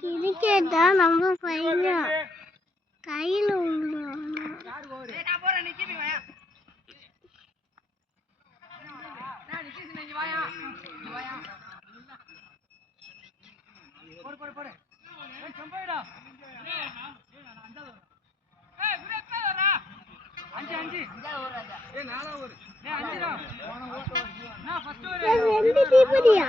Cricket தான் நம்ம பையன் கையில் விழுவோம் ரெண்டு தீபதியா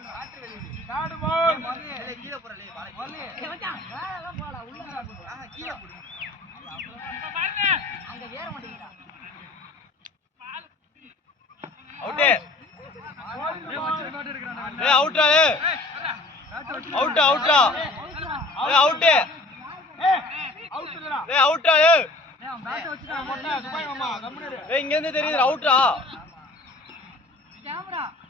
நீ வந்து அவுட்டு ஏ அவுட்டா ஏ. அவுட்டா அவுட்டா ஏ அவுட்டு ஏ அவுட்டா ஏ. ஏ இங்க இருந்து தெரியுது அவுட்டா கேட்ச்